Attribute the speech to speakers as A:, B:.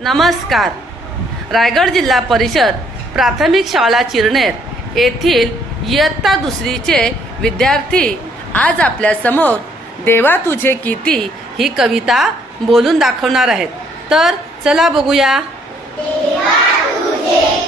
A: नमस्कार. रायगड जिल्हा परिषद प्राथमिक शाळा चिरनेर येथील इयत्ता दुसरीचे विद्यार्थी आज आपल्यासमोर देवा तुझे किती ही कविता बोलून दाखवणार आहेत. तर चला बघूया.
B: तुझे